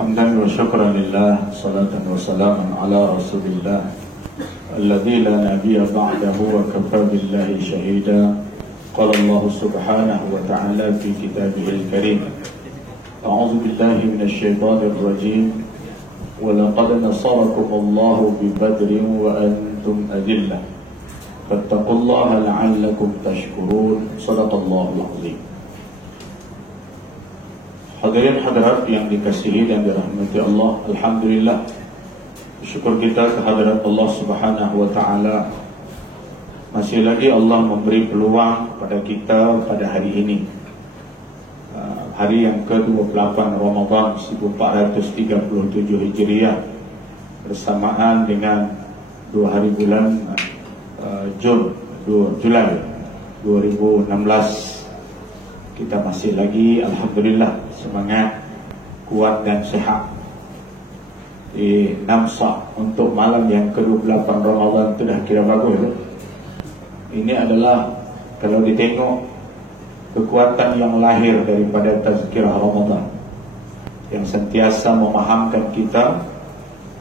حمدا وشكرا لله صلاة وسلاما على رسول الله الذي لا نبي بعده وكفى بالله شهيدا. قال الله سبحانه وتعالى في كتابه الكريم: أعوذ بالله من الشيطان الرجيم ولقد نصركم الله ببدر وأنتم أذلة فاتقوا الله لعلكم تشكرون. صدق الله العظيم. Hadirin hadirat yang dikasihi dan dirahmati Allah, alhamdulillah, syukur kita kehadirat Allah Subhanahu wa taala. Masih lagi Allah memberi peluang pada kita pada hari ini, hari yang ke-28 Ramadan 1437 Hijriah, bersamaan dengan 2 hari bulan Julai 2016. Kita masih lagi, alhamdulillah, semangat, kuat dan sehat di Namsa untuk malam yang ke-28 Ramadan. Itu dah kira bagus. Ini adalah, kalau ditengok, kekuatan yang lahir daripada tazkirah Ramadan, yang sentiasa memahamkan kita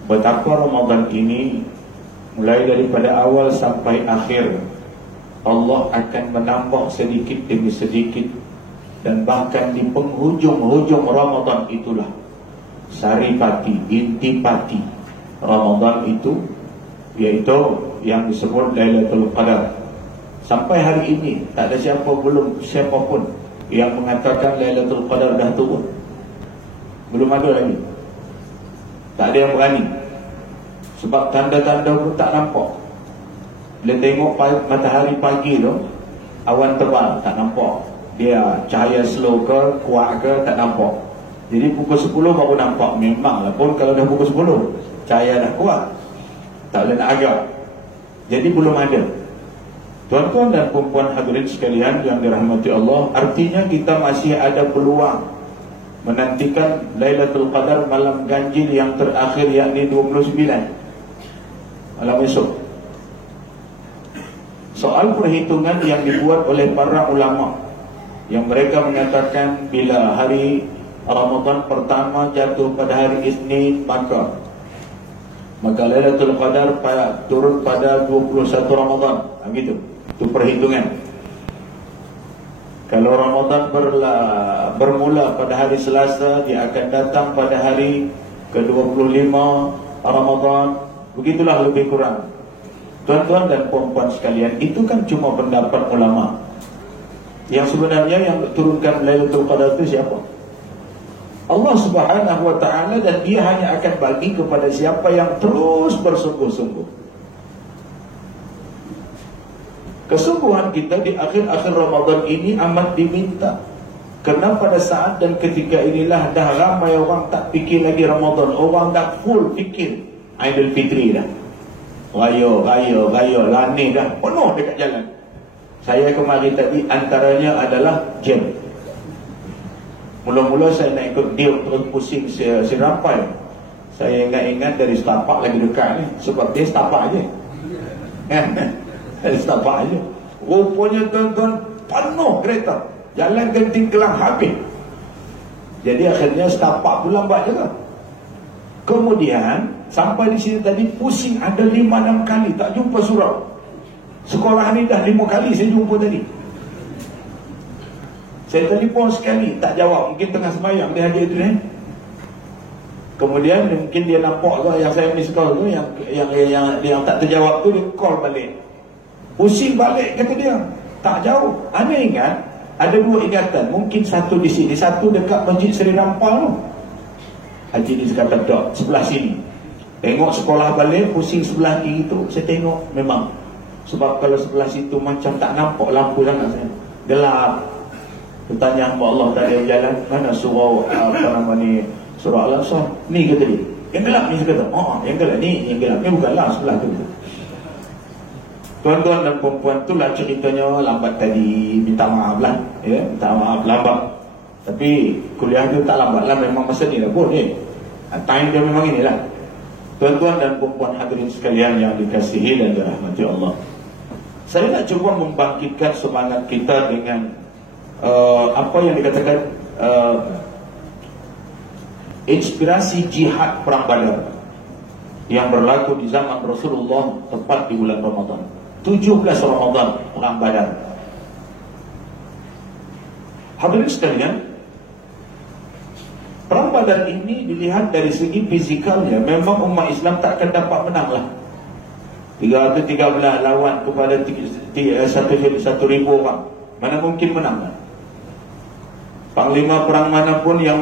betapa Ramadan ini, mulai daripada awal sampai akhir, Allah akan menambah sedikit demi sedikit. Dan bahkan di penghujung-hujung Ramadan itulah saripati, intipati Ramadan itu, yaitu yang disebut Lailatul Qadar. Sampai hari ini tak ada siapa pun yang mengatakan Lailatul Qadar dah turun. Belum ada lagi. Tak ada yang berani. Sebab tanda-tanda pun tak nampak. Bila tengok matahari pagi tu, awan tebal, tak nampak. Dia cahaya slow ke, kuat ke, tak nampak. Jadi pukul 10 baru nampak. Memanglah pun kalau dah pukul 10 cahaya dah kuat, tak boleh nak agak. Jadi belum ada. Tuan-tuan dan puan-puan hadirin sekalian yang dirahmati Allah, artinya kita masih ada peluang menantikan Lailatul Qadar, malam ganjil yang terakhir, yakni 29 malam esok. Soal perhitungan yang dibuat oleh para ulama, yang mereka menyatakan bila hari Ramadan pertama jatuh pada hari Isnin, maka Lailatul Qadar turun pada 21 Ramadan. Begitu. Itu perhitungan. Kalau Ramadan bermula pada hari Selasa, dia akan datang pada hari ke-25 Ramadan. Begitulah lebih kurang. Tuan-tuan dan puan-puan sekalian, itu kan cuma pendapat ulama. Yang sebenarnya yang turunkan Lailatul Qadar itu siapa? Allah Subhanahu wa taala, dan dia hanya akan bagi kepada siapa yang terus bersungguh-sungguh. Kesungguhan kita di akhir-akhir Ramadan ini amat diminta. Kerana pada saat dan ketika inilah dah ramai orang tak fikir lagi Ramadan. Orang dah full fikir Aidil Fitri dah. Raya, lani dah penuh dekat jalan. Saya kemarin tadi antaranya adalah jam. Mula-mula saya nak ikut dia terus pusing si rampai. Saya ingat dari setapak lagi dekat ni. Sebab dia setapak je. Dari setapak je. Rupanya tuan-tuan penuh kereta. Jalan Genting Kelang habis. Jadi akhirnya setapak tu lambat juga. Kemudian sampai di sini tadi pusing ada 5-6 kali tak jumpa surau. Sekolah ni dah 5 kali saya jumpa tadi. Saya telefon sekali, tak jawab. Mungkin tengah sembahyang dia hadir tu ni. Kemudian mungkin dia nampak ke yang saya miss call tu, yang tak terjawab tu, dia call balik. Pusing balik kata dia. Tak jauh. Anda ingat, ada 2 ingatan. Mungkin satu di sini, satu dekat Masjid Seri Rampal tu. Haji ni kata tak, sebelah sini. Tengok sekolah balik, pusing sebelah kiri tu. Saya tengok, memang. Sebab kalau sebelah situ macam tak nampak lampu sangat saya. Gelap. Bertanya hamba Allah tak ada jalan. Mana surau surau Al-Ansar? Ni kata dia. Yang gelap ni, saya kata. Yang gelap ni, bukanlah sebelah tu. Tuan-tuan dan perempuan tu lah ceritanya lambat tadi. Minta maaf lah. Ya, minta maaf lambat. Tapi kuliah tu tak lambat lah. Memang masa ni lah pun. Time dia memang inilah. Tuan-tuan dan perempuan hadirin sekalian yang dikasihi dan dirahmati Allah, saya nak cuba membangkitkan semangat kita dengan apa yang dikatakan inspirasi jihad perang Badar yang berlaku di zaman Rasulullah tepat di bulan Ramadan. 17 Ramadan perang Badar. Hadirin sekalian, perang Badar ini dilihat dari segi fizikalnya, memang umat Islam takkan dapat menang lah. 313 lawan kepada 1,000 orang, mana mungkin menang lah. Panglima perang manapun yang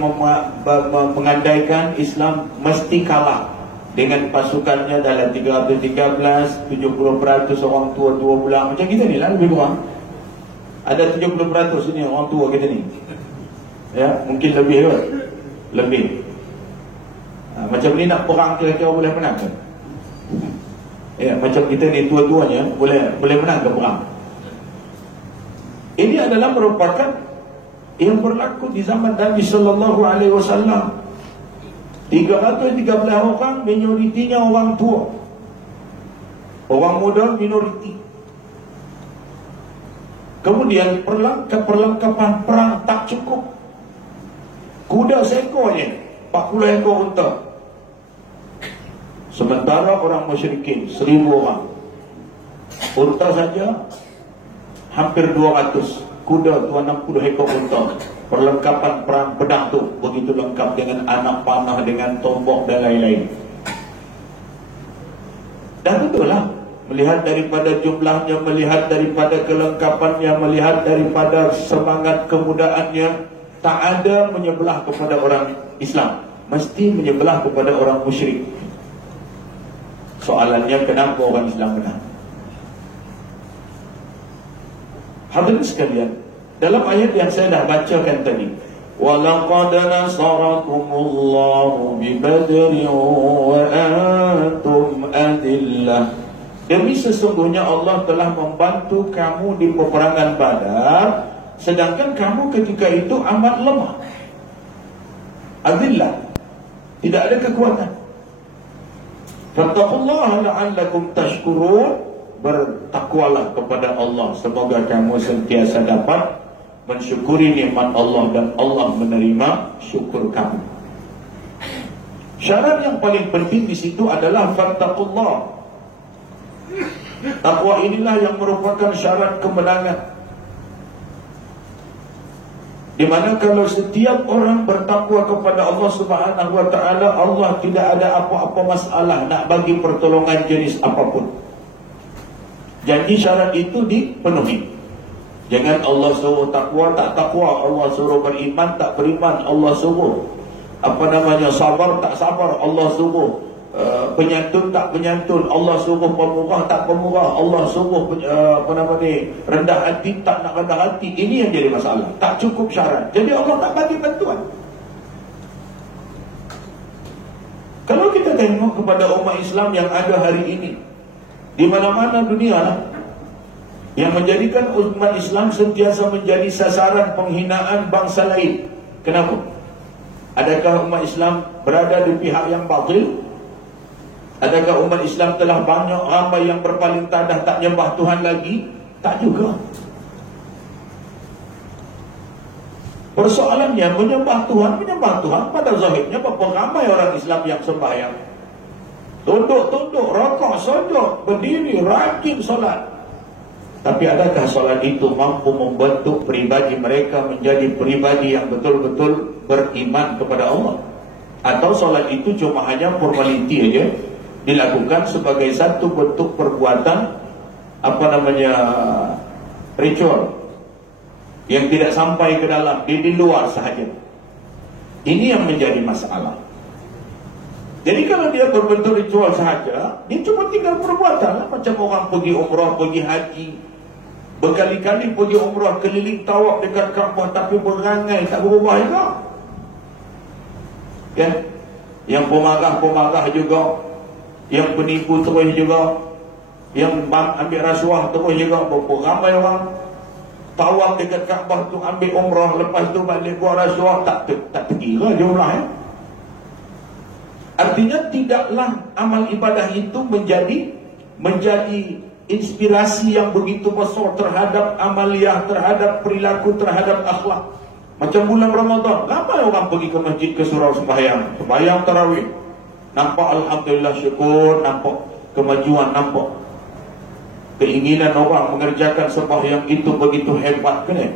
mengandaikan Islam mesti kalah dengan pasukannya dalam 313, 70% orang tua belah. Macam kita ni lah lebih kurang. Ada 70% ini orang tua kita ni. Ya, mungkin lebih kot. Lebih. Macam ni nak perang kira-kira boleh menang ke? Ya, macam kita ni tua-tuanya boleh menang ke perang? Ini adalah merupakan yang berlaku di zaman Nabi sallallahu alaihi wasallam. 313 orang, minoritinya orang tua. Orang muda minoriti. Kemudian perlengkapan perang tak cukup. Kuda seekor je, 40 ekor unta. Sementara orang musyrikin 1,000 orang. Unta saja hampir 200. Kuda 260 ekor unta. Perlengkapan perang pedang tu begitu lengkap dengan anak panah, dengan tombak dan lain-lain. Dan itulah, melihat daripada jumlahnya, melihat daripada kelengkapannya, melihat daripada semangat kemudaannya, tak ada menyebelah kepada orang Islam, mesti menyebelah kepada orang musyrik. Soalannya, kenapa orang Islam menang? Hadirin sekalian, dalam ayat yang saya dah bacakan tadi, وَلَقَدْ نَصَرَكُمُ اللَّهُ بِبَدْرٍ وَأَنْتُمْ أَذِلَّةٌ. Demi sesungguhnya Allah telah membantu kamu di peperangan Badar, sedangkan kamu ketika itu amat lemah. Adillah, tidak ada kekuatan. Fattaqullaha la'allakum tashkurun. Bertakwalah kepada Allah, semoga kamu sentiasa dapat mensyukuri nikmat Allah dan Allah menerima syukur kamu. Syarat yang paling penting di situ adalah fattaqullah. Takwa inilah yang merupakan syarat kemenangan. Di mana kalau setiap orang bertakwa kepada Allah Subhanahu wa taala, Allah tidak ada apa-apa masalah nak bagi pertolongan jenis apapun. Janji syarat itu dipenuhi. Jangan Allah suruh takwa tak takwa, Allah suruh beriman tak beriman, Allah suruh sabar tak sabar, Allah suruh penyantun tak penyantun, Allah suruh pemurah tak pemurah, Allah suruh rendah hati tak nak rendah hati. Ini yang jadi masalah, tak cukup syarat. Jadi Allah tak bagi bantuan. Kalau kita tengok kepada umat Islam yang ada hari ini, di mana-mana dunia lah, yang menjadikan umat Islam sentiasa menjadi sasaran penghinaan bangsa lain. Kenapa? Adakah umat Islam berada di pihak yang batil? Adakah umat Islam telah banyak ramai yang berpaling tadah, tak nyembah Tuhan lagi? Tak juga. Persoalannya menyembah Tuhan pada zahirnya berapa ramai orang Islam yang sembahyang, tunduk, rokok, sujud, berdiri, rajin solat. Tapi adakah solat itu mampu membentuk pribadi mereka menjadi pribadi yang betul-betul beriman kepada Allah? Atau solat itu cuma hanya formaliti aja, dilakukan sebagai satu bentuk perbuatan ritual yang tidak sampai ke dalam, di luar sahaja. Ini yang menjadi masalah. Jadi kalau dia berbentuk ritual sahaja, dia cuma tinggal perbuatan lah. Macam orang pergi umrah, pergi haji, berkali-kali pergi umrah, keliling tawaf dekat Kaabah, tapi berangai tak berubah juga. Ya? Yang pemarah juga, yang penipu terus juga, yang ambil rasuah terus juga. Berapa ramai orang tawaf dekat Kaabah tu, ambil umrah, lepas tu balik buat rasuah, tak terkira jumlah. Artinya tidaklah amal ibadah itu menjadi inspirasi yang begitu besar terhadap amaliyah, terhadap perilaku, terhadap akhlak. Macam bulan Ramadan, ramai orang pergi ke masjid, ke surau sembahyang tarawih. Nampak alhamdulillah, syukur, nampak kemajuan, nampak keinginan orang mengerjakan sembahyang itu begitu hebat, kan?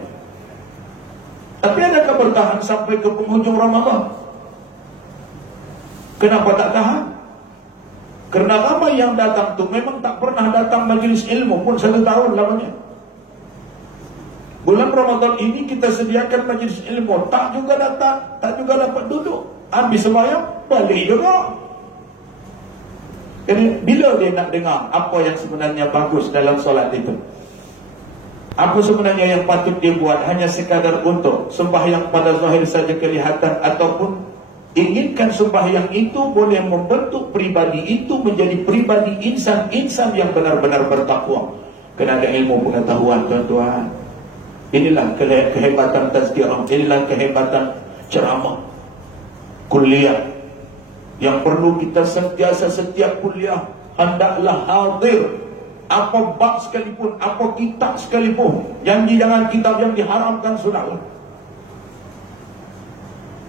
Tapi adakah bertahan sampai ke penghujung Ramadan? Kenapa tak tahan? Kerana ramai yang datang tu memang tak pernah datang majlis ilmu pun 1 tahun lamanya. Bulan Ramadan ini kita sediakan majlis ilmu, tak juga datang, tak juga dapat duduk. Habis sembahyang, balik juga. Jadi bila dia nak dengar apa yang sebenarnya bagus dalam solat itu? Apa sebenarnya yang patut dia buat? Hanya sekadar untuk sembahyang pada zahir saja kelihatan, ataupun inginkan sembahyang itu boleh membentuk pribadi itu menjadi pribadi insan-insan yang benar-benar bertakwa. Kena ada ilmu pengetahuan, tuan-tuan. Inilah kehebatan tazkirah, inilah kehebatan ceramah, kuliah, yang perlu kita sentiasa setiap kuliah hendaklah hadir. Apa bab sekalipun, apa kitab sekalipun, jangan kitab yang diharamkan sudahlah.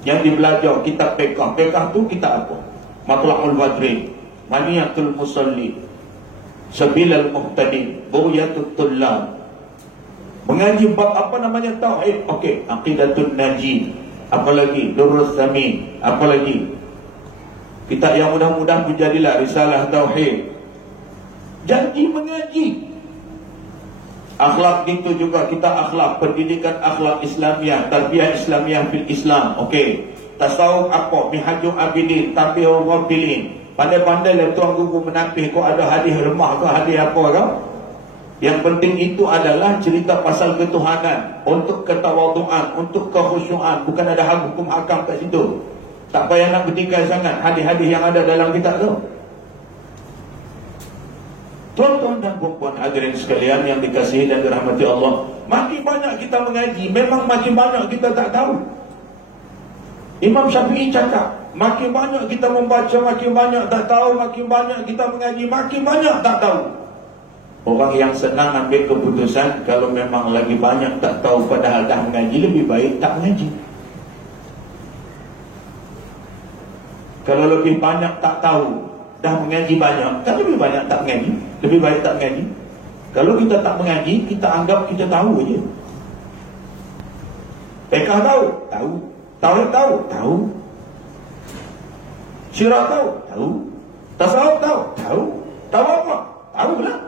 Yang dibelajar kitab fiqh. Fiqh tu kitab apa? Matla'ul Badri, Maniyatul Musalli, Sabilal Muhtadi, Bughyatul Tullab. Mengaji bab apa namanya? Tauhid. Okey, Aqidatul Najib. Apa lagi? Durrus Samin. Apa lagi? Kitab yang mudah-mudahan menjadilah Risalah Tauhid. Janji mengaji. Akhlak itu juga kita akhlak, pendidikan akhlak Islamiah, tarbiyah Islamiah fil Islam. Okey. Tasawuf apa? Minhajul Abidin, Tarbiyahul Ghafilin. Pandai-pandai lah tuan guru menapih kau ada hadis lemah ke hadis apa ke? Yang penting itu adalah cerita pasal ketuhanan, untuk ketawaduan, untuk kekhusyuan, bukan ada hukum hakam kat situ. Tak payah nak bertikai sangat hadis-hadis yang ada dalam kitab tu. Tuan-tuan dan puan-puan hadirin sekalian yang dikasihi dan dirahmati Allah, makin banyak kita mengaji, memang makin banyak kita tak tahu. Imam Syafi'i cakap, makin banyak kita membaca, makin banyak tak tahu. Makin banyak kita mengaji, makin banyak tak tahu. Orang yang senang ambil keputusan, kalau memang lagi banyak tak tahu padahal dah mengaji, lebih baik tak mengaji. Kalau lebih banyak tak tahu, dah mengaji banyak, kan lebih banyak tak mengaji. Lebih baik tak mengaji. Kalau kita tak mengaji, kita anggap kita tahu aja. Fiqh tahu? Tahu. Tauhid tahu? Tahu. Syirah tahu? Tahu. Tasawuf tahu? Tahu. Tahu apa? Tahu lah.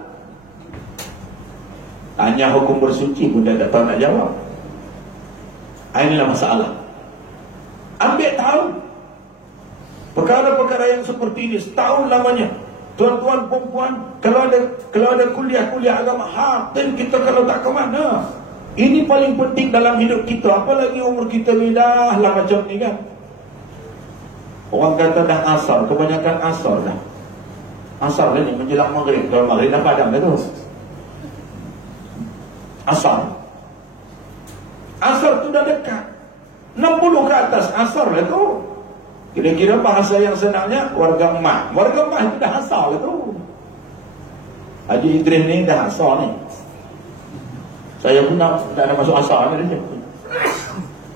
Tanya hukum bersuci pun dah tak tahu nak jawab. Inilah masalah. Ambil tahu. Perkara-perkara yang seperti ini setahun lamanya. Tuan-tuan, perempuan, kalau ada kuliah-kuliah agama, hatin kita kalau tak ke mana. Ini paling penting dalam hidup kita. Apalagi umur kita ni dah lah macam ni kan. Orang kata dah asar, kebanyakan asar dah. Asar dah ni menjelang maghrib. Kalau maghrib dah padam dah tu. Asar. Asar tu dah dekat. 60 ke atas asar lah tu. Kira-kira bahasa yang senangnya warga emas. Warga emas itu dah asar lah tu. Haji Idris ni dah asar ni. Saya pun tak ada masuk asar ni dia.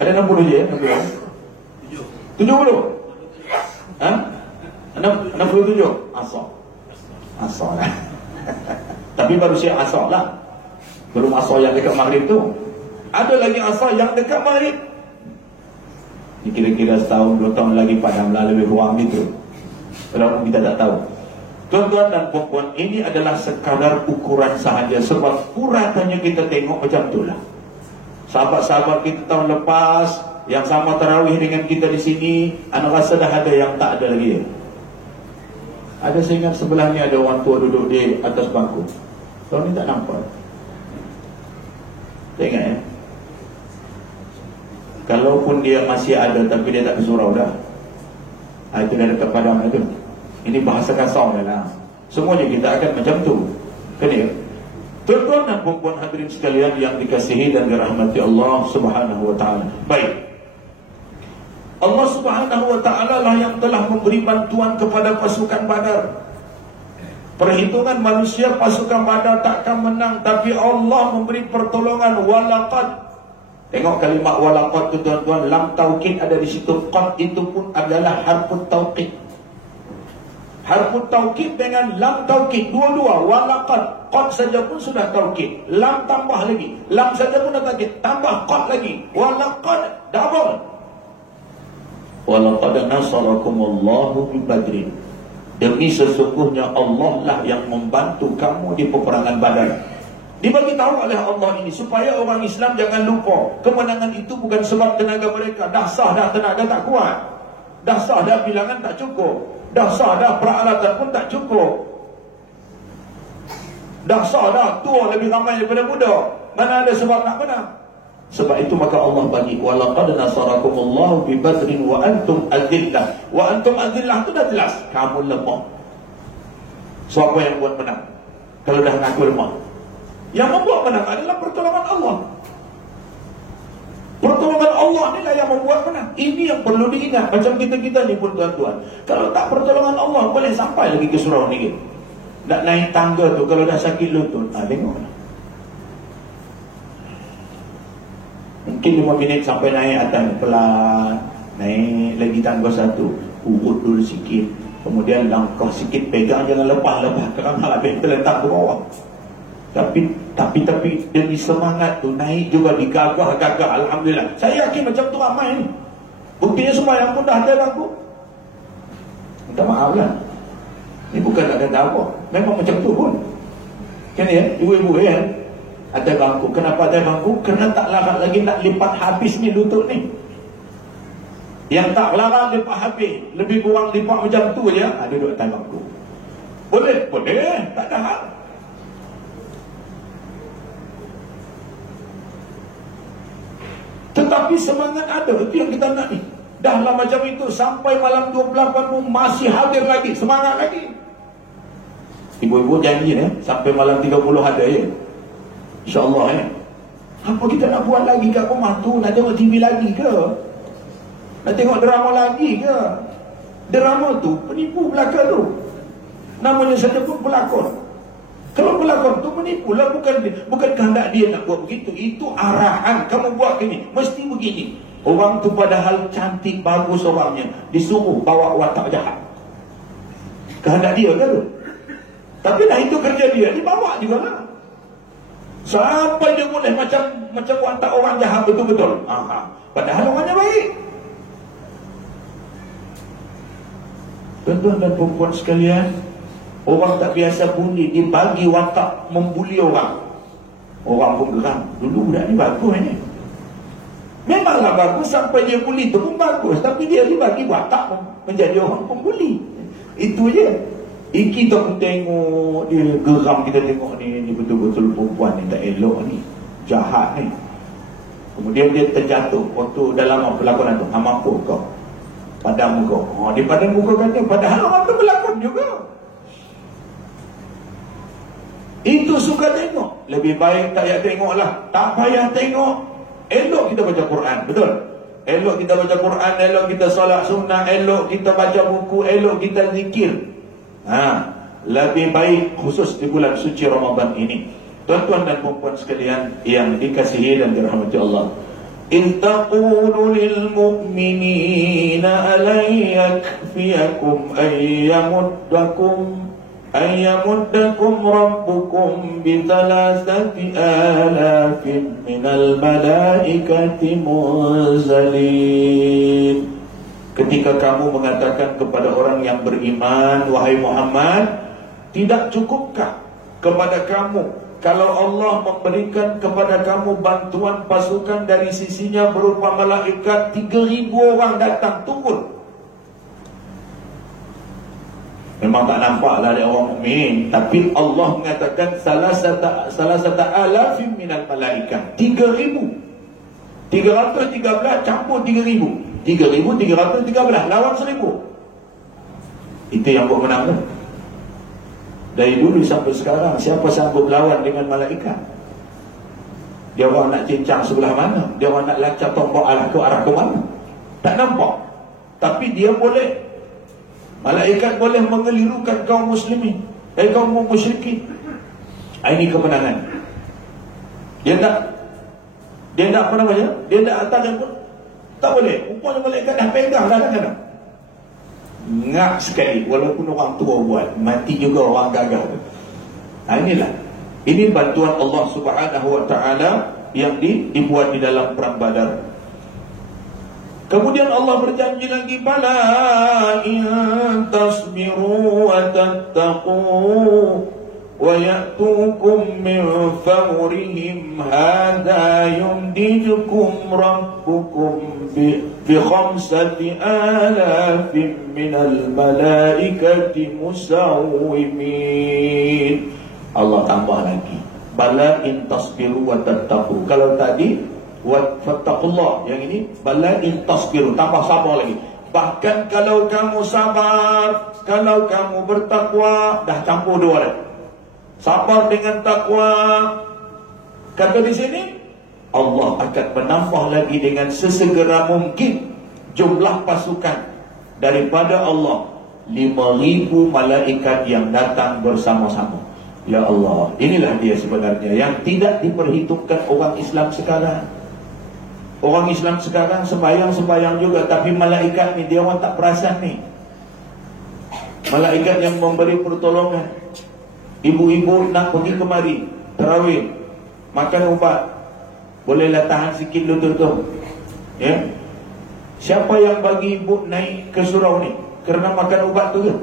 Ada 60 je ya? 70? Ha? 67? Asar. Asar lah. Tapi baru siap asar lah. Belum asar yang dekat maghrib tu. Ada lagi asar yang dekat maghrib. Kira-kira setahun, 2 tahun lagi padamlah, lebih kurang gitu. Walaupun kita tak tahu. Tuan-tuan dan puan-puan, ini adalah sekadar ukuran sahaja. Sebab kuratannya kita tengok macam itulah. Sahabat-sahabat kita tahun lepas yang sama tarawih dengan kita di sini, anak rasa dah ada yang tak ada lagi. Ada, saya ingat sebelah ni ada orang tua duduk di atas bangku. Tahun ni tak nampak. Saya ingat ya. Kalaupun dia masih ada tapi dia tak ke surau dah, itu dah dekat padang itu. Ini bahasa kasar lah. Semuanya kita akan macam tu. Kan ya? Tuan-tuan dan puan-puan hadirin sekalian yang dikasihi dan dirahmati Allah Subhanahu wa taala. Baik. Allah Subhanahu wa taala lah yang telah memberi bantuan kepada pasukan Badar. Perhitungan manusia pasukan Badar takkan menang, tapi Allah memberi pertolongan. Walaqad Tengok kalimat walaqad tu tuan-tuan, lam taukid ada di situ, qad itu pun adalah harfut taukid. Harfut taukid dengan lam taukid, dua-dua, walaqad, qad saja pun sudah taukid, lam tambah lagi, lam saja pun dah taukid, tambah qad lagi, walaqad double. Walaqad nasarakumullahu bi Badrin. Demi sesungguhnya Allah lah yang membantu kamu di peperangan Badar. Dibagi tahu oleh Allah ini supaya orang Islam jangan lupa kemenangan itu bukan sebab tenaga mereka. Dah sah dah tenaga tak kuat, dah sah dah bilangan tak cukup, dah sah dah peralatan pun tak cukup, dah sah dah tua lebih ramai daripada muda. Mana ada sebab nak menang? Sebab itu maka Allah bagi walaqad nasarakumullahu bi Badrin wa antum adillah. Wa antum adillah itu dah jelas kamu lemah. Siapa yang buat menang kalau dah ngaku lemah? Yang membuat menang adalah pertolongan Allah. Pertolongan Allah inilah yang membuat menang. Ini yang perlu diingat. Macam kita-kita ni pun tuan-tuan, kalau tak pertolongan Allah, boleh sampai lagi ke surau ni. Nak naik tangga tu, kalau dah sakit lutut, tengok. Mungkin 5 minit sampai naik atas, pelan. Naik lagi tangga satu, urut dulu sikit, kemudian langkah sikit, pegang jangan lepas-lepas, kerana habis terletak ke bawah. Tapi demi semangat tu naik juga digagah-gagah. Alhamdulillah. Saya yakin macam tu ramai ni. Buktinya semua yang pun dah ada bangku. Minta maaf lah. Ni bukan nak kata apa. Memang macam tu pun. Kan ya? Ibu-ibu ya. Ada bangku. Kenapa ada bangku? Kerana tak larang lagi nak lipat habis ni lutut ni. Yang tak larang lipat habis, lebih kurang lipat macam tu je, ada duduk atas bangku. Boleh? Boleh. Tak ada hal. Tetapi semangat ada. Itu yang kita nak ni. Dah lah macam itu, sampai malam 28 pun masih hadir lagi, semangat lagi. Ibu-ibu janji sampai malam 30 ada ya, InsyaAllah ya. Apa kita nak buat lagi kat rumah tu? Nak tengok TV lagi ke? Nak tengok drama lagi ke? Drama tu penipu belaka tu, namanya saja pun pelakon. Kalau pelakon tu menipu lah, bukan kehendak dia nak buat begitu. Itu arahan, kamu buat gini, mesti begini. Orang tu padahal cantik, bagus orangnya, disuruh bawa watak jahat. Kehendak dia kan tu. Tapi dah itu kerja dia, dibawa juga lah. Sampai dia boleh macam watak orang jahat betul-betul. Padahal orangnya baik. Tuan-tuan dan perempuan sekalian, orang tak biasa buli, dia bagi watak membuli orang. Orang pun geram. Dulu budak ni bagus ni. Memanglah bagus, sampai dia buli tu pun bagus. Tapi dia dibagi watak menjadi orang pembuli. Itu je. Kita pun tengok dia geram, kita tengok ni betul-betul perempuan ni tak elok ni, jahat ni. Kemudian dia terjatuh waktu dalam pelakonan tu. Mampu kau padam muka. Dia padam muka kata, padahal orang tu berlakon juga. Itu suka tengok. Lebih baik tak payah tengok lah. Tak payah tengok. Elok kita baca Quran. Betul? Elok kita baca Quran, elok kita solat sunnah, elok kita baca buku, elok kita zikir. Lebih baik khusus di bulan suci Ramadan ini. Tuan-tuan dan puan sekalian yang dikasihi dan dirahmati Allah, in taqulu lil mu'minina alan yakfiyakum ayyamuddakum rabbukum bi 3,000 minal malaikati munzalin. Ketika kamu mengatakan kepada orang yang beriman, wahai Muhammad, tidak cukupkah kepada kamu kalau Allah memberikan kepada kamu bantuan pasukan dari sisinya berupa malaikat 3,000 orang datang turun? Memang tak nampaklah ada orang mukmin, tapi Allah mengatakan salasata alafin minal malaikat, 3,000. 313 campur 3,000, 3,313 lawan 1,000. Itu yang buat menang tu. Dari dulu sampai sekarang, siapa sanggup lawan dengan malaikat? Dia orang nak cincang sebelah mana? Dia orang nak lacak tombak arah ke mana? Tak nampak. Tapi dia boleh. Malaikat boleh mengelirukan kaum muslimin, kaum musyrikin. Ini kemenangan. Dia tak. Dia tak pernah baca, dia tak atas pun tak boleh. Rupanya malaikat dah pegang dah kadang-kadang. Ngak sekali. Walaupun orang tua buat, mati juga orang gagal. Inilah, ini bantuan Allah Subhanahu Wa Taala yang dibuat di dalam perang Badar. Kemudian Allah berjanji lagi, bala in tasbiru wa tattaqu wa ya'tukum min fawrihim hadha yumdidukum rabbukum bi khamsati alafin minal malaikati musawwimin. Allah tambah lagi, bala in tasbiru wa tattaqu. Kalau tadi wattaqullah, yang ini bala in tasbiru, tambah sabar lagi. Bahkan kalau kamu sabar, kalau kamu bertakwa, dah campur dua dah. Sabar dengan takwa. Kata di sini, Allah akan menambah lagi dengan sesegera mungkin jumlah pasukan daripada Allah, 5,000 malaikat yang datang bersama-sama. Ya Allah, inilah dia sebenarnya yang tidak diperhitungkan orang Islam sekarang. Orang Islam sekarang sembahyang juga, tapi malaikat ni dia orang tak perasan ni. Malaikat yang memberi pertolongan. Ibu-ibu nak pergi kemari tarawih, makan ubat, bolehlah tahan sikit dulu tu. Ya. Siapa yang bagi ibu naik ke surau ni kerana makan ubat tu ke?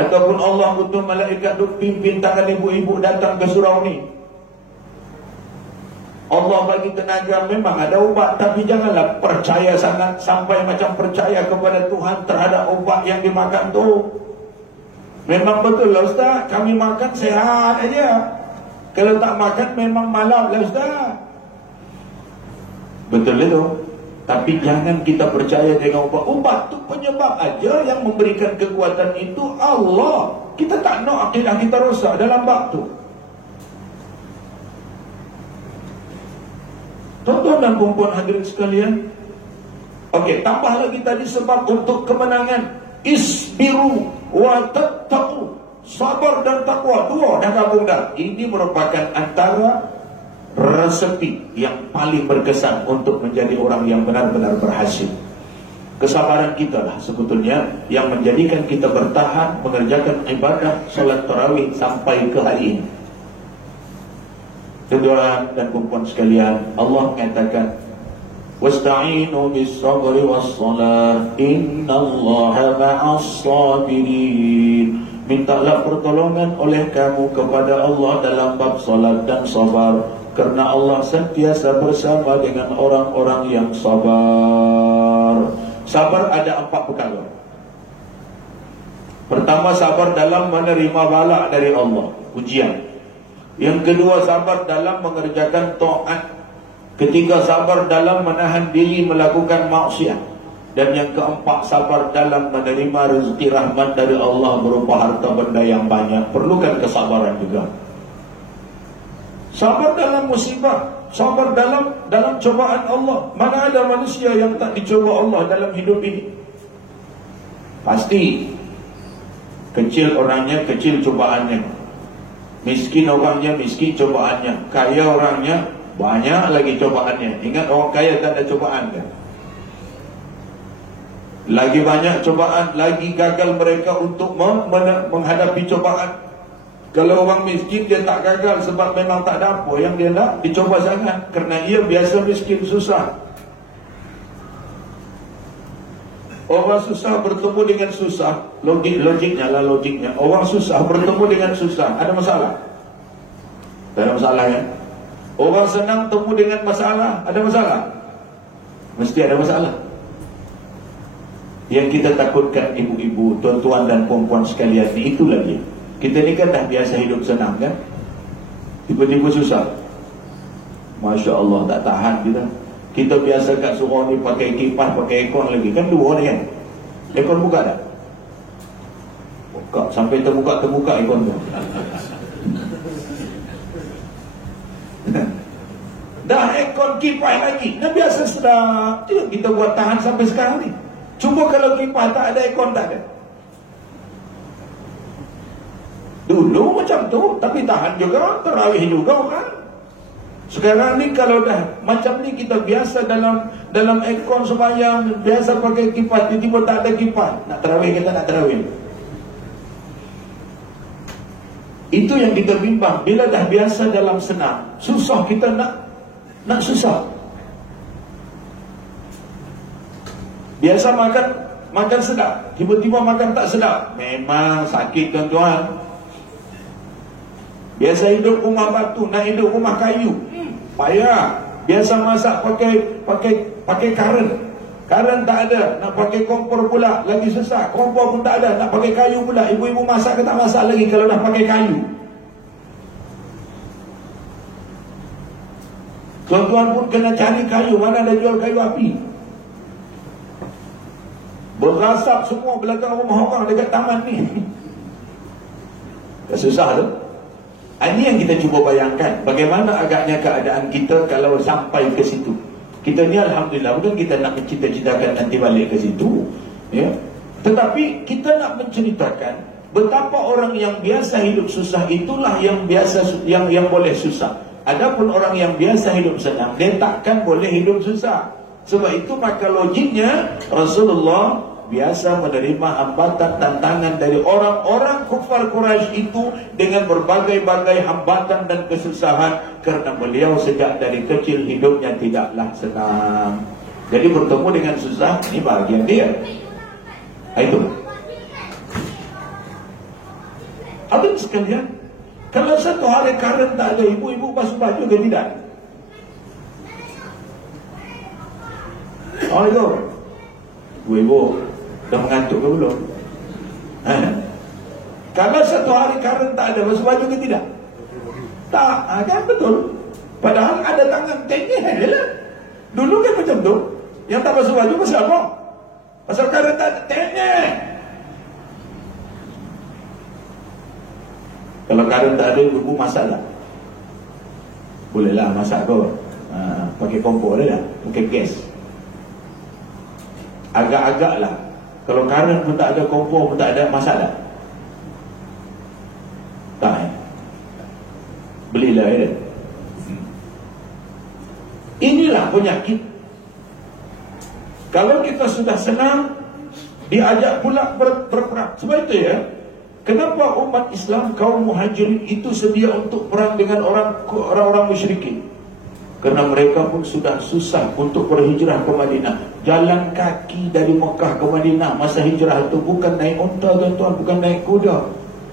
Ataupun Allah utus malaikat tu pimpin tangan ibu-ibu datang ke surau ni? Allah bagi tenaga, memang ada ubat, tapi janganlah percaya sangat sampai macam percaya kepada Tuhan terhadap ubat yang dimakan tu. Memang betul lah Ustaz, kami makan sehat aja. Kalau tak makan memang malam lah Ustaz. Betul itu. Tapi jangan kita percaya dengan ubat. Ubat tu penyebab aja, yang memberikan kekuatan itu Allah. Kita tak nak akidah kita rosak dalam bab tu. Tuan-tuan dan puan-puan hadirin sekalian, okey, tambah lagi tadi sebab untuk kemenangan. Isbiru wa tattaqu, sabar dan takwa, dua dah gabung dah. Ini merupakan antara resepi yang paling berkesan untuk menjadi orang yang benar-benar berhasil. Kesabaran kita lah sebetulnya yang menjadikan kita bertahan mengerjakan ibadah solat tarawih sampai ke hari ini. Tuan-tuan dan puan-puan sekalian, Allah mengatakan, wasta'inu bis-sabri was-salah innallaha ma'as-sabirin. Mintalah pertolongan oleh kamu kepada Allah dalam bab salat dan sabar, kerana Allah sentiasa bersama dengan orang-orang yang sabar. Sabar ada 4 perkara. Pertama, sabar dalam menerima bala dari Allah, ujian. Yang kedua, sabar dalam mengerjakan taat. Ketiga, sabar dalam menahan diri melakukan maksiat. Dan yang keempat, sabar dalam menerima rezeki rahmat dari Allah berupa harta benda yang banyak. Perlukan kesabaran juga. Sabar dalam musibah, sabar dalam cobaan Allah. Mana ada manusia yang tak dicoba Allah dalam hidup ini? Pasti. Kecil orangnya, kecil cobaannya. Miskin orangnya, miskin cobaannya. Kaya orangnya, banyak lagi cobaannya. Ingat, orang kaya tak ada cobaan kan? Lagi banyak cobaan, lagi gagal mereka untuk menghadapi cobaan. Kalau orang miskin, dia tak gagal sebab memang tak ada apa yang dia nak dicoba sangat, kerana ia biasa miskin, susah. Orang susah bertemu dengan susah, logiknya. Orang susah bertemu dengan susah, ada masalah? Tak ada masalah kan? Orang senang temu dengan masalah, ada masalah? Mesti ada masalah. Yang kita takutkan ibu-ibu, tuan-tuan dan puan-puan sekalian ni, itulah dia. Kita ni kan dah biasa hidup senang kan? Tiba-tiba susah, Masya Allah, tak tahan kita. Kita biasa kat surau ni pakai kipas, pakai aircon lagi. Kan dua ni kan? Aircon buka tak? Buka, sampai terbuka aircon tu. Dah aircon, kipas lagi. Dah biasa sedap. Kita buat tahan sampai sekarang ni. Cuba kalau kipas tak ada, aircon tak ada. Dulu macam tu, tapi tahan juga, tarawih juga kan. Sekarang ni kalau dah macam ni, kita biasa dalam aircon sembahyang, biasa pakai kipas, tiba-tiba tak ada kipas, nak tarawih kita nak tarawih. Itu yang kita bimbang. Bila dah biasa dalam senang, susah kita nak susah. Biasa makan sedap, tiba-tiba makan tak sedap, memang sakit tuan-tuan. Biasa hidup rumah batu, nak hidup rumah kayu, payah. Biasa masak pakai karen tak ada, nak pakai kompor pula lagi susah. Kompor pun tak ada, nak pakai kayu pula. Ibu-ibu masak ke tak masak lagi kalau dah pakai kayu. Tuan-tuan pun kena cari kayu, mana ada jual kayu api. Berasap semua belakang rumah orang dekat taman ni. Susah tu. Ini yang kita cuba bayangkan, bagaimana agaknya keadaan kita kalau sampai ke situ. Kita ni alhamdulillah, bukan kita nak mencita-citakan nanti balik ke situ, ya. Tetapi kita nak menceritakan betapa orang yang biasa hidup susah itulah yang yang boleh susah. Adapun orang yang biasa hidup senang, dia takkan boleh hidup susah. Sebab itu maka logiknya Rasulullah biasa menerima hambatan, tantangan dari orang-orang kufar Quraisy itu dengan berbagai-bagai hambatan dan kesusahan, kerana beliau sejak dari kecil hidupnya tidaklah senang. Jadi bertemu dengan susah, ini bahagian dia. Itu. Adik sekalian, kalau satu hari karen tak ada, ibu-ibu basuh baju ke tidak? Assalamualaikum. Ibu-ibu dah mengantuk ke belum? Kalau satu hari karen tak ada, basuh baju ke tidak? Tak, kan betul. Padahal ada tangan tengah je lah. Dulu kan macam tu. Yang tak basuh baju pasal apa? Pasal karen tak ada tengah. Kalau karen tak ada, ibu masak tak? Bolehlah masak kau. Pakai kompor dia lah, pakai gas. Agak-agak lah. Kalau karen pun tak ada, kompor pun tak ada, masak tak? Tak, belilah ya. Inilah penyakit. Kalau kita sudah senang, diajak pula berperang. Sebab itu ya, kenapa umat Islam kaum muhajirin itu sedia untuk perang dengan orang-orang musyrikin? Kerana mereka pun sudah susah untuk berhijrah ke Madinah. Jalan kaki dari Mekah ke Madinah masa hijrah itu bukan naik unta tuan-tuan, bukan naik kuda,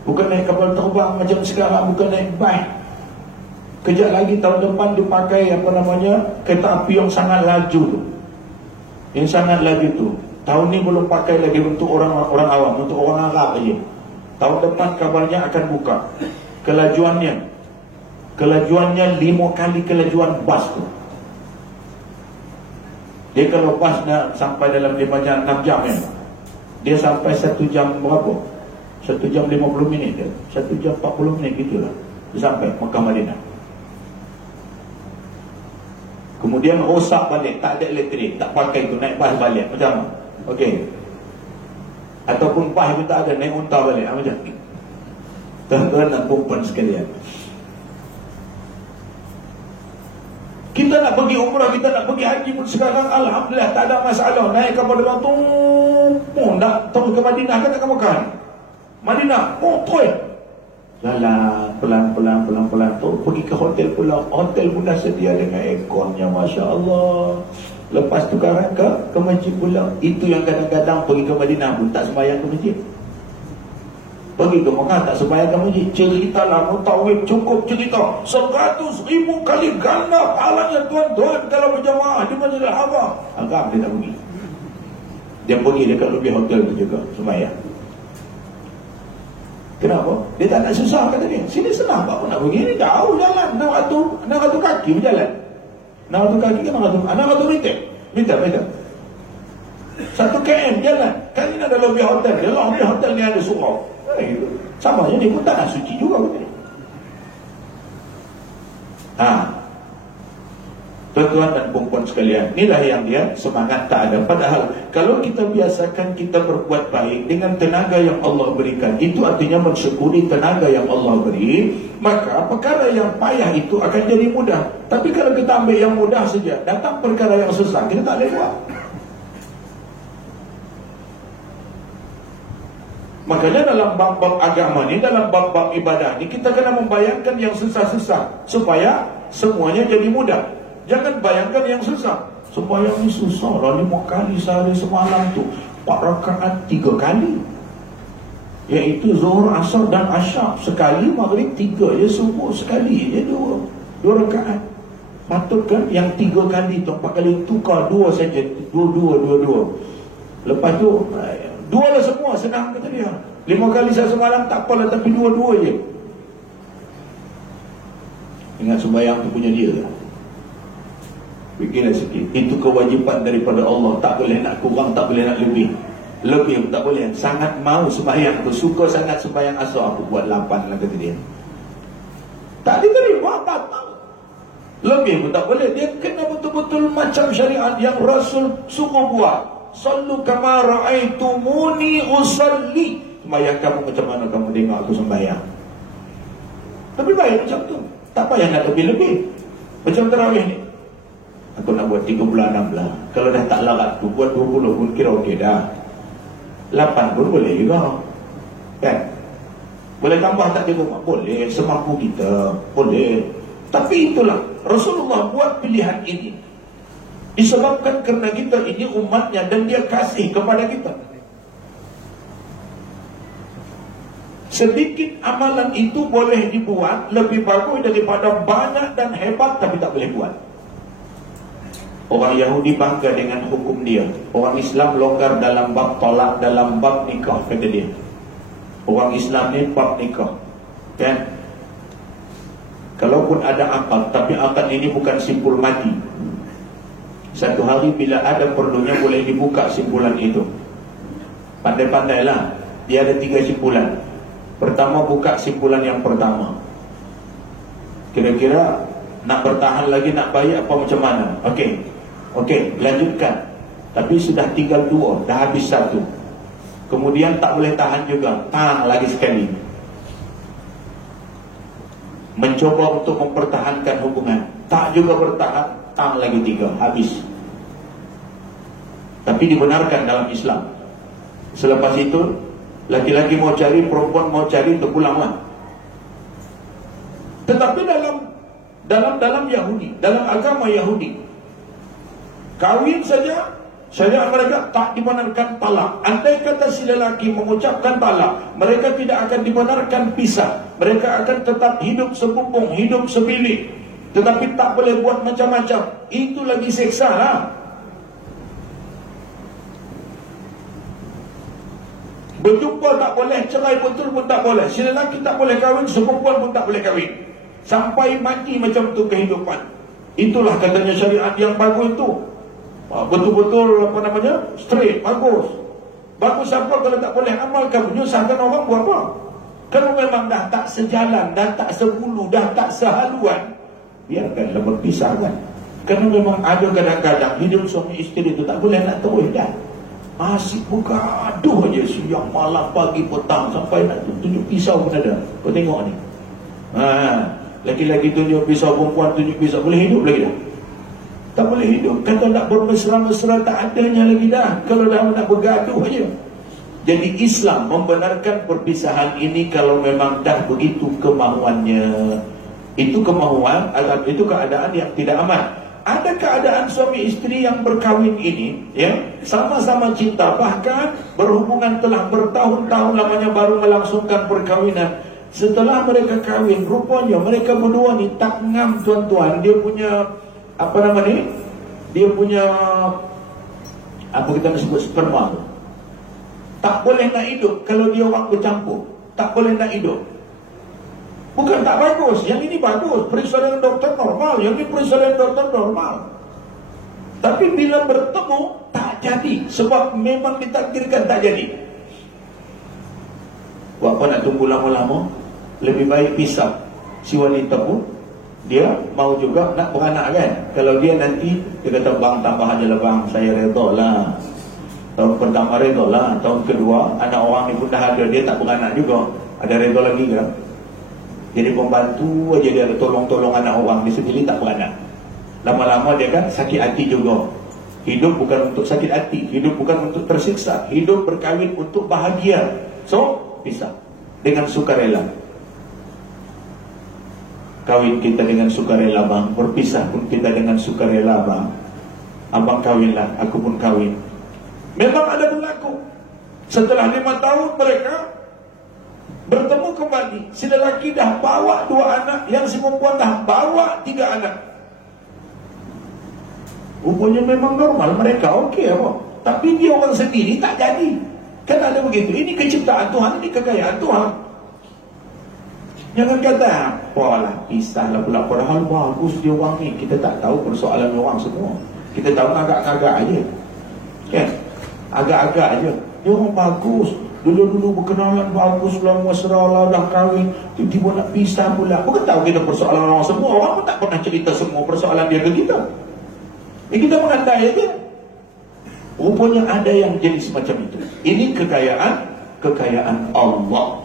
bukan naik kapal terbang macam sekarang, bukan naik bas. Kejap lagi tahun depan dipakai kereta api yang sangat laju tu. Yang sangat laju tu. Tahun ni belum pakai lagi untuk orang awam, untuk orang Arab saja. Tahun depan kabarnya akan buka. Kelajuannya 5 kali kelajuan bas tu. Dia kalau bas nak sampai dalam 5 jam, 6 jam ya. Dia sampai 1 jam berapa? 1 jam 50 minit dia. 1 jam 40 minit gitulah. Dia sampai Mekah Madinah. Kemudian rosak balik, tak ada elektrik, tak pakai tu, naik bas balik. Macam mana? Okey. Ataupun bas pun tak ada, naik unta balik. Macam ni. Tuan-tuan dan puan sekalian, kita nak pergi umrah, kita nak pergi haji pun sekarang alhamdulillah tak ada masalah. Naik kapal terbang tu, nak turun ke Madinah kan, tak ke Mekah. Madinah, terus jalan pelan-pelan tu pergi ke hotel pula. Hotel pun dah sedia dengan airconnya, masya-Allah. Lepas tu ke masjid pula. Itu yang kadang-kadang pergi ke Madinah pun tak sembahyang ke masjid. Pergi ke Mekah tak sembahyang ke masjid. Ceritalah mutawif, cukup cerita 100,000 kali ganda pahalanya tuan-tuan kalau berjamaah di Masjidil Haram. Agak dia tak pergi. Dia pergi dekat lobi hotel tu juga sembahyang. Kenapa? Dia tak nak susah kata dia. Sini senang apa nak pergi, ni jauh jalan 600 kaki berjalan. 600 kaki kan 600 meter. 1 km jalan. Kan ini ada lobi hotel. Dalam lobi hotel ni ada surau. Sama je dia pun tak nak suci juga kata dia. Tuan-tuan dan puan-puan sekalian, inilah yang dia semangat tak ada. Padahal kalau kita biasakan kita berbuat baik dengan tenaga yang Allah berikan, itu artinya mensyukuri tenaga yang Allah beri, maka perkara yang payah itu akan jadi mudah. Tapi kalau kita ambil yang mudah saja, datang perkara yang susah, kita tak boleh buat. Makanya dalam bab-bab agama ni, dalam bab-bab ibadah ni, kita kena membayangkan yang susah-susah supaya semuanya jadi mudah. Jangan bayangkan yang susah. Sembahyang ni susah lah, 5 kali sehari semalam tu, 4 rakaat 3 kali, iaitu Zuhur, Asar dan Asyak sekali, Maghrib 3 je, Subuh sekali je 2 rakaat. Patut kan yang 3 kali tu 4 kali tukar 2 saja, 2. Lepas tu 2 lah semua, senang kata dia. 5 kali semalam tak apalah, tapi 2 je. Ingat sembahyang tu punya dia lah. Fikirlah sikit. Itu kewajipan daripada Allah. Tak boleh nak kurang, tak boleh nak lebih. Lebih pun tak boleh. Sangat mau sembahyang tu, suka sangat sembahyang asar, aku buat 8 lah kata dia. Tak diterima, batal. Lebih pun tak boleh. Dia kena betul-betul macam syariat yang Rasul suruh buat. Sallu kama ra'aitumuni usalli. Sembahyang kamu macam mana kamu tengok aku sembahyang. Tapi baik macam tu. Tak payah nak lebih-lebih. Macam tarawih ni, aku nak buat 36 lah. Kalau dah tak larat tu, buat 20 pun kira okey dah. 8 pun boleh juga, kan? Boleh tambah tak di rumah? Boleh, semampu kita, boleh. Tapi itulah, Rasulullah buat pilihan ini disebabkan kerana kita ini umatnya dan dia kasih kepada kita. Sedikit amalan itu boleh dibuat lebih bagus daripada banyak dan hebat tapi tak boleh buat. Orang Yahudi bangga dengan hukum dia. Orang Islam longgar dalam bab tolak, dalam bab nikah, kata dia. Orang Islam ni bab nikah, kan? Kalaupun ada akad, tapi akad ini bukan simpul mati. Satu hari bila ada perlunya boleh dibuka simpulan itu. Pandai-pandailah. Dia ada 3 simpulan. Pertama, buka simpulan yang pertama. Kira-kira nak bertahan lagi, nak bayar apa macam mana? Okey, lanjutkan. Tapi sudah tinggal 2, dah habis 1. Kemudian tak boleh tahan juga, tahan lagi sekali. Mencoba untuk mempertahankan hubungan, tak juga bertahan, tahan lagi 3, habis. Tapi dibenarkan dalam Islam. Selepas itu, laki-laki mau cari, perempuan mau cari, untuk pulanglah. Tetapi dalam Yahudi, dalam agama Yahudi, kahwin saja, syariat mereka tak dibenarkan talak. Andai kata si lelaki mengucapkan talak, mereka tidak akan dibenarkan pisah. Mereka akan tetap hidup sepumpung, hidup sebilik. Tetapi tak boleh buat macam-macam. Itu lagi seksa lah. Berjumpa tak boleh, cerai betul pun tak boleh. Si lelaki tak boleh kahwin, si perempuan pun tak boleh kahwin. Sampai mati macam tu kehidupan. Itulah katanya syariat yang bagus tu. Betul-betul straight, bagus. Bagus apa kalau tak boleh amalkan? Menyusahkan orang buat apa? Kalau memang dah tak sejalan, dah tak sebulu, dah tak sehaluan, biarkanlah berpisah kan. Kerana memang ada kadang-kadang hidup suami isteri itu tak boleh nak terus dah. Asyik buka aduh je siang malam pagi petang sampai nak tunjuk pisau pun ada. Kau tengok ni, laki-laki tunjuk pisau, perempuan tunjuk pisau. Boleh hidup lagi dah? Tak boleh hidup. Kata nak bermesra-mesra tak adanya lagi dah. Kalau dah nak bergaduh aja. Jadi Islam membenarkan perpisahan ini kalau memang dah begitu kemahuannya. Itu kemahuan, itu keadaan yang tidak aman. Ada keadaan suami isteri yang berkahwin ini, ya, sama-sama cinta, bahkan berhubungan telah bertahun-tahun lamanya baru melangsungkan perkahwinan. Setelah mereka kahwin, rupanya mereka berdua ni tak ngam tuan-tuan. Dia punya dia punya kita sebut sperma, tak boleh nak hidup. Kalau dia orang bercampur, tak boleh nak hidup. Bukan tak bagus, yang ini bagus, persalinan doktor normal, yang ini persalinan doktor normal. Tapi bila bertemu tak jadi, sebab memang ditakdirkan tak jadi. Buat apa nak tunggu lama-lama? Lebih baik pisah. Si wanita pun Dia mau juga nak beranak kan. Kalau dia nanti dia kata, bang tambah aja lah bang, saya redha lah. Tahun pertama redha lah, tahun kedua anak orang ni pun dah ada, dia tak beranak juga, ada redha lagi kan. Jadi pembantu aja dia, ada tolong-tolong anak orang, dia sendiri tak beranak. Lama-lama dia kan sakit hati juga. Hidup bukan untuk sakit hati, hidup bukan untuk tersiksa, hidup berkahwin untuk bahagia. So pisah dengan sukarela. Kawin kita dengan sukarela bang, berpisah pun kita dengan sukarela bang. Abang kawinlah, aku pun kawin. Memang ada berlaku. Setelah 5 tahun mereka bertemu kembali. Si lelaki dah bawa 2 anak, yang si perempuan dah bawa 3 anak. Rupanya memang normal mereka, okey apa. Tapi dia orang sendiri tak jadi. Kan ada begitu. Ini keciptaan Tuhan, ini kekayaan Tuhan. Jangan kata apalah, pisahlah pula, padahal bagus dia orang ni. Kita tak tahu persoalan orang semua. Kita tahu agak-agak aja kan, agak-agak aja. Dia orang bagus, dulu-dulu berkenalan bagus lah, mesra lah, dah kahwin, tiba-tiba nak pisah pula. Bukan tahu kita persoalan orang semua. Orang pun tak pernah cerita semua persoalan dia ke kita. Kita menandai aja. Rupanya ada yang jadi semacam itu. Ini kekayaan Allah.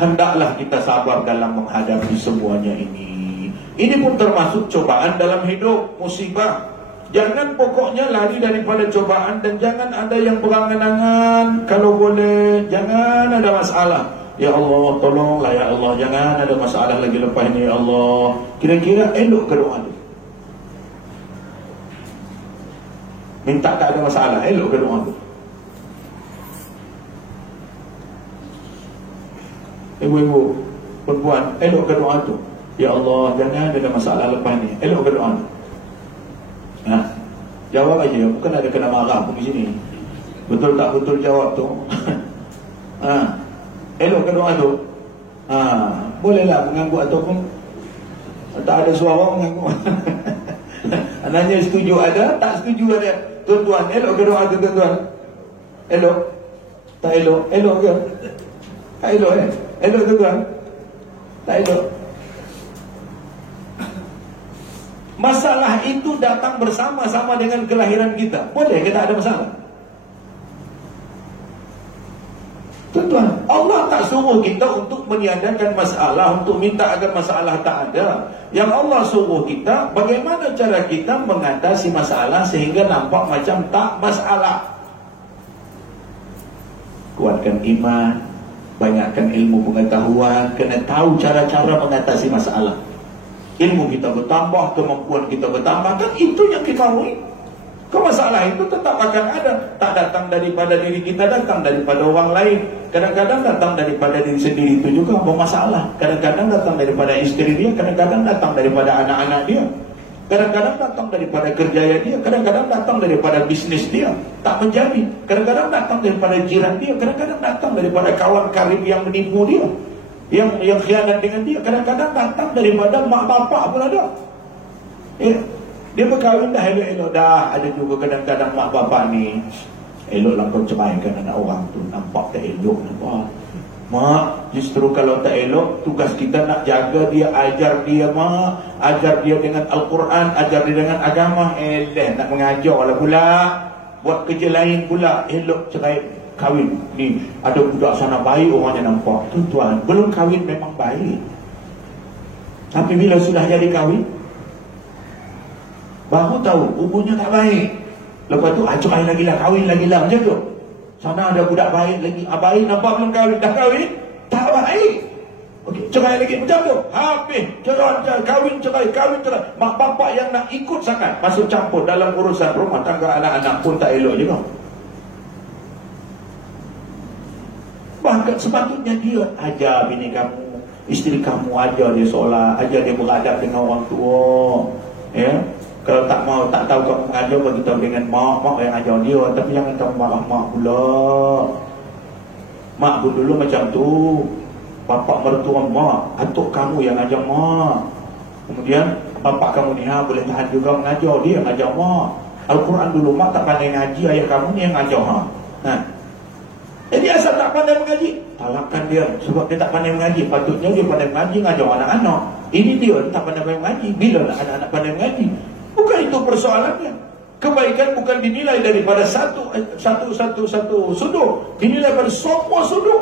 Hendaklah kita sabar dalam menghadapi semuanya ini. Ini pun termasuk cobaan dalam hidup, musibah. Jangan pokoknya lari daripada cobaan, dan jangan ada yang berangan-angan. Kalau boleh, jangan ada masalah. Ya Allah, tolonglah ya Allah, jangan ada masalah lagi lepas ini ya Allah. Kira-kira elok ke doa tu? Minta tak ada masalah, elok ke doa tu? Ibu-ibu, perempuan, elok ke doa tu? Ya Allah, jangan ada masalah lepas ni, elok ke doa tu? Jawab aja, bukan ada kena marah pun di sini. Betul tak betul jawab tu? Elok ke doa tu? Bolehlah mengganggu ataupun tak ada suara mengganggu. Nanya setuju ada, tak setuju ada. Tuan-tuan, elok ke doa tu tuan-tuan? Elok? Tak elok? Elok ke? Tak elok elok tuan-tuan? Tak elok. Masalah itu datang bersama-sama dengan kelahiran kita. Boleh ke tak ada masalah? Tuan-tuan, Allah tak suruh kita untuk meniadakan masalah, untuk minta agar masalah tak ada. Yang Allah suruh kita, bagaimana cara kita mengatasi masalah sehingga nampak macam tak masalah. Kuatkan iman, banyakkan ilmu pengetahuan, kena tahu cara-cara mengatasi masalah. Ilmu kita bertambah, kemampuan kita bertambah, kan itu yang kita mahu. Masalah itu tetap akan ada. Tak datang daripada diri kita, datang daripada orang lain. Kadang-kadang datang daripada diri sendiri itu juga bermasalah. Kadang-kadang datang daripada isteri dia, kadang-kadang datang daripada anak-anak dia, kadang-kadang datang daripada kerjaya dia, kadang-kadang datang daripada bisnis dia tak menjadi, kadang-kadang datang daripada jiran dia, kadang-kadang datang daripada kawan karib yang menipu dia, yang khianat dengan dia, kadang-kadang datang daripada mak bapak pun ada. Dia berkahwin dah elok-elok dah, ada juga kadang-kadang mak bapak ni, eloklah kau ceraikan anak orang tu, nampak tak elok, nampak. Mak, justru kalau tak elok, tugas kita nak jaga dia, ajar dia mak, ajar dia dengan Al-Quran, ajar dia dengan agama. Nak mengajar lah pula, buat kerja lain pula, elok cerai kahwin. Ni ada budak sana baik, orangnya nampak. Tuan-tuan, belum kahwin memang baik, tapi bila sudah jadi kahwin, baru tahu umurnya tak baik. Lepas tu cerai lagi lah, kahwin lagi lah, macam tu. Sana ada budak baik lagi, baik nampak belum kahwin, dah kahwin tak baik. Okey, cerai lagi macam tu. Habis cerai, kahwin cerai. Mak bapak yang nak ikut sangat masuk campur dalam urusan rumah tangga anak-anak pun tak elok juga. Bahkan sepatutnya dia ajar bini kamu, isteri kamu, ajar dia solat, ajar dia beradab dengan orang tua. Ya, kalau tak mau, tak tahu kamu mengajar, bagi tahu dengan mak yang ajar dia. Tapi jangan kamu marah mak pula. Mak pun dulu macam tu, bapak mertua mak, atuk kamu yang ajar mak. Kemudian bapak kamu ni boleh tahan juga mengajar, dia yang ajar mak. Al-Quran dulu mak tak pandai ngaji, ayah kamu ni yang ajar Jadi asal tak pandai mengaji, talakkan dia. Sebab dia tak pandai mengaji, patutnya dia pandai mengaji, ngajar anak-anak. Ini dia tak pandai mengaji. Bila lah anak-anak pandai mengaji? Bukan itu persoalannya. Kebaikan bukan dinilai daripada satu sudut, dinilai pada semua sudut.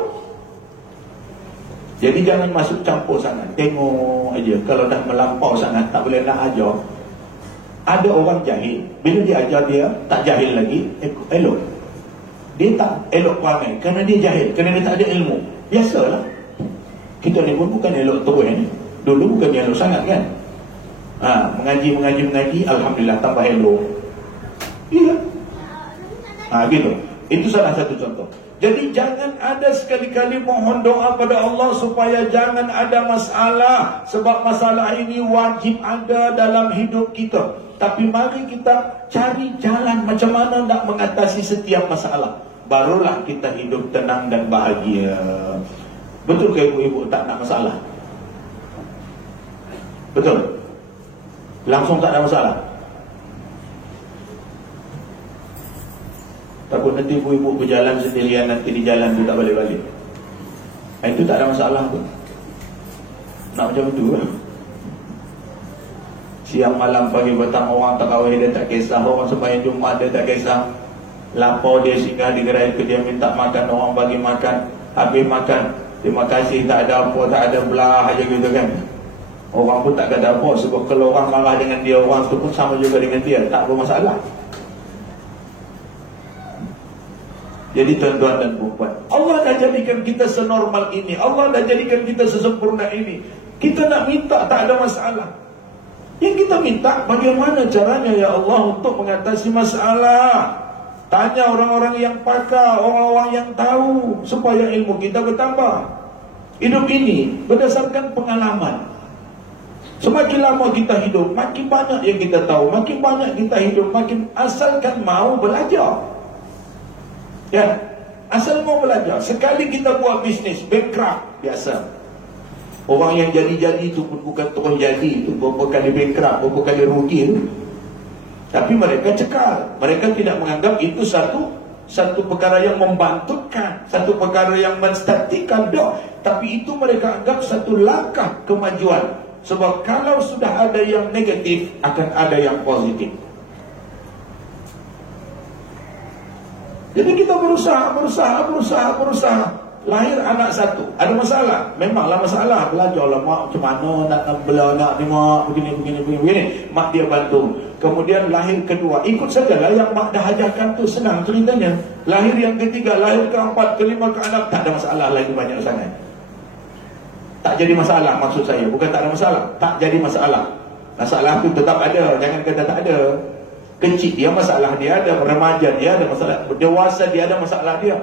Jadi jangan masuk campur sangat. Tengok aja. Kalau dah melampau sangat, tak boleh nak ajar. Ada orang jahil, bila dia ajar dia tak jahil lagi, elok. Dia tak elok perangai kerana dia jahil, kerana dia tak ada ilmu. Biasalah. Kita ni pun bukan elok terus ni. Dulu bukan elok sangat kan. Mengaji, alhamdulillah tambah elok. Iya. Gitu. Itu salah satu contoh. Jadi jangan ada sekali-kali mohon doa pada Allah supaya jangan ada masalah. Sebab masalah ini wajib ada dalam hidup kita. Tapi mari kita cari jalan macam mana nak mengatasi setiap masalah. Barulah kita hidup tenang dan bahagia. Betul ke ibu-ibu tak nak masalah? Betul? Langsung tak ada masalah? Takut nanti ibu-ibu berjalan sendirian, nanti di jalan tu tak balik-balik. Itu tak ada masalah pun. Nak macam tu lah. Siang malam pagi petang orang tak kawin dia tak kisah. Orang sembahyang Jumaat dia tak kisah. Lapar dia singgah di gerai ke dia minta makan, orang bagi makan. Habis makan, terima kasih, tak ada apa, tak ada belah aja gitu kan. Orang pun tak ada apa. Sebab kalau orang marah dengan dia, orang tu pun sama juga dengan dia. Tak bermasalah. Jadi tuan-tuan dan puan, Allah dah jadikan kita senormal ini. Allah dah jadikan kita sesempurna ini. Kita nak minta tak ada masalah. Yang kita minta bagaimana caranya ya Allah untuk mengatasi masalah. Tanya orang-orang yang pakar, orang-orang yang tahu, supaya ilmu kita bertambah. Hidup ini berdasarkan pengalaman. Semakin lama kita hidup, makin banyak yang kita tahu, makin banyak kita hidup, makin asalkan mau belajar. Ya, asal mau belajar. Sekali kita buat bisnes bankrupt, biasa. Orang yang jadi-jadi itu pun bukan terus jadi, itu berapa kali bankrupt, berapa kali rugi itu. Tapi mereka cekal. Mereka tidak menganggap itu satu perkara yang membantutkan, satu perkara yang menstatikan. Tapi itu mereka anggap satu langkah kemajuan. Sebab kalau sudah ada yang negatif, akan ada yang positif. Jadi kita berusaha. Lahir anak satu, ada masalah. Memanglah masalah. Belajarlah mak macam mana nak bela anak ni mak, begini. Mak dia bantu. Kemudian lahir kedua, ikut sajalah yang mak dah ajarkan tu, senang ceritanya. Lahir yang ketiga, lahir keempat, kelima, keenam, tak ada masalah lagi banyak sangat. Tak jadi masalah maksud saya, bukan tak ada masalah, tak jadi masalah. Masalah tu tetap ada, jangan kata tak ada. Kecil dia masalah dia ada, remaja dia ada masalah, dewasa dia ada masalah dia.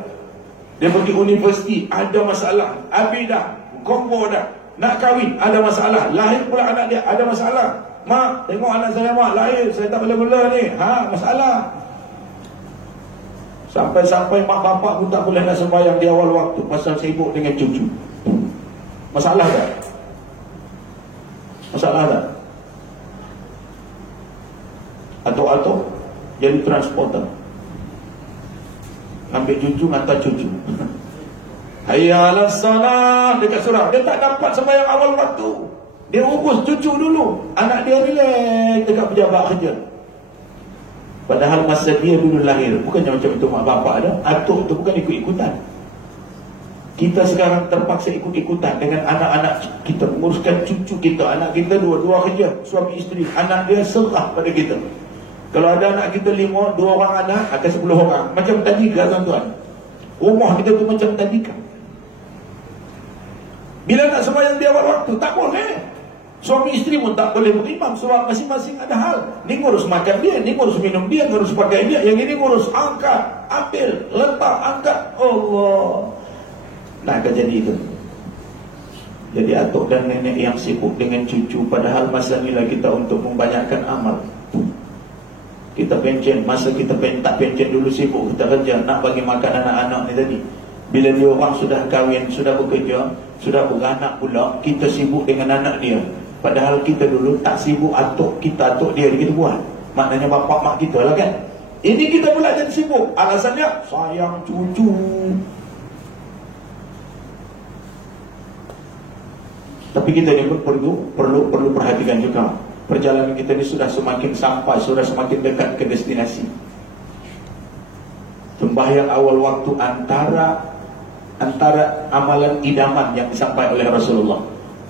Dia pergi universiti ada masalah, habis dah, combo dah, nak kahwin ada masalah, lahir pula anak dia ada masalah. Mak, tengok anak saya mak lahir, saya tak boleh ni, masalah. Sampai-sampai mak bapak pun tak boleh nak sembahyang di awal waktu pasal sibuk dengan cucu. Masalah tak? Masalah tak? Atau jadi transporter, ambil cucu, hantar cucu. Hayya 'alas salah dekat surau. Dia tak dapat sembahyang awal waktu. Dia urus cucu dulu. Anak dia relax dekat pejabat kerja. Padahal masa dia dulu lahir, bukannya macam itu mak bapak ada. Atuk tu bukan ikut-ikutan. Kita sekarang terpaksa ikut-ikutan dengan anak-anak kita, menguruskan cucu kita. Anak kita dua kerja, suami isteri. Anak dia serah pada kita. Kalau ada anak kita 5, 2 orang anak, akan 10 orang. Macam tadika tuan-tuan. Rumah kita tu macam tadika. Bila nak sembahyang di awal waktu, tak boleh. Suami isteri pun tak boleh berimam, sebab masing-masing ada hal. Ni ngurus makan dia, ni ngurus minum dia, ngurus pakai dia. Yang ini ngurus angkat, ambil, letak, angkat. Allah. Nak akan jadi itu. Jadi atuk dan nenek yang sibuk dengan cucu, padahal masa inilah kita untuk membanyakkan amal. Kita pencen, masa kita tak pencen dulu sibuk kita kerja, nak bagi makan anak-anak ni tadi. Bila dia orang sudah kahwin, sudah bekerja, sudah beranak pula, kita sibuk dengan anak dia. Padahal kita dulu tak sibuk atuk kita, atuk dia kita buat. Maknanya bapak mak kita lah kan. Ini kita pula jadi sibuk. Alasannya sayang cucu. Tapi kita ni pun perlu perhatikan juga. Perjalanan kita ni sudah semakin sampai, sudah semakin dekat ke destinasi. Sembahyang awal waktu antara amalan idaman yang disampaikan oleh Rasulullah.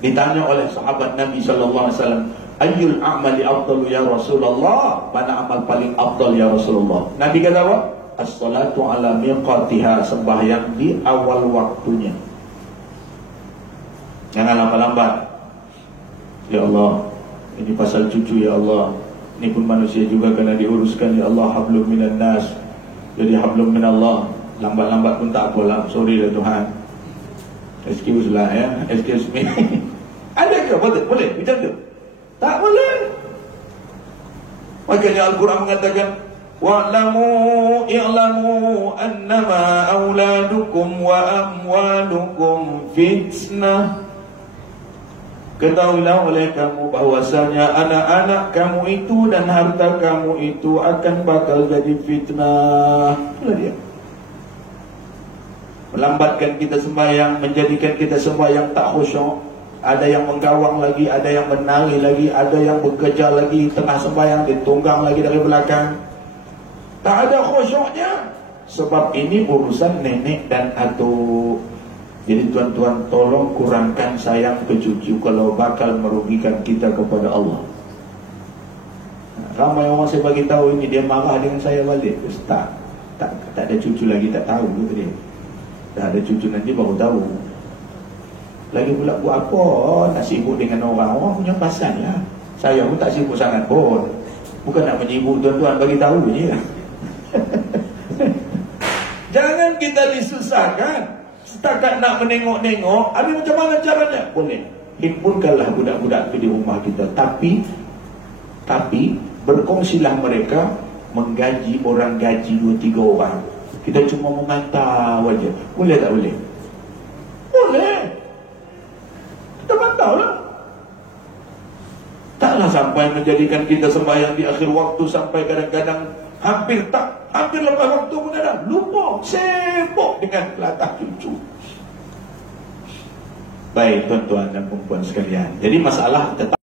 Ditanya oleh sahabat Nabi sallallahu alaihi wasallam, "Ayyul a'mali afdalu ya Rasulullah?" Mana amal paling afdal ya Rasulullah? Nabi kata apa? As-salatu ala miqatiha, sembahyang di awal waktunya. Jangan lambat-lambat. Ya Allah, ini pasal cucu ya Allah. Ini pun manusia juga kena diuruskan ya Allah. Hablum minan nas. Jadi hablum minallah. Lambat-lambat pun tak apalah. Sorry lah Tuhan. Excuse lah ya. Excuse me. Adakah boleh macam tu? Tak boleh. Makanya Al-Quran mengatakan, i'lamu annama auladukum wa amwalukum fitnah. Ketahuilah oleh kamu bahwasanya anak-anak kamu itu dan harta kamu itu akan bakal jadi fitnah. Itulah dia. Melambatkan kita sembahyang, menjadikan kita sembahyang tak khusyuk. Ada yang menggawang lagi, ada yang menari lagi, ada yang bekerja lagi tengah sembahyang, ditunggang lagi dari belakang. Tak ada khusyuknya. Sebab ini urusan nenek dan atuk. Jadi tuan-tuan, tolong kurangkan sayang ke cucu kalau bakal merugikan kita kepada Allah. Ramai orang saya bagi tahu ini, dia marah dengan saya balik. Tak ada cucu lagi, tak tahu gitu dia. Dah ada cucu nanti baru tahu. Lagi pula buat apa nak sibuk dengan orang. Orang punya pasal lah. Saya pun tak sibuk sangat pun. Bukan nak menyibuk tuan-tuan, bagi tahu je. Jangan kita disusahkan. Setakat nak menengok-nengok, habis macam mana caranya? Boleh. Himpunkanlah budak-budak itu di rumah kita. Tapi berkongsilah mereka menggaji orang gaji 2-3 orang. Kita cuma memantau aja. Boleh tak boleh? Boleh. Kita pantau lah. Taklah sampai menjadikan kita sembahyang di akhir waktu, sampai kadang-kadang hampir lepas waktu pun ada lupa, sibuk dengan latah cucu. Baik tuan-tuan dan puan-puan sekalian, jadi masalah tetap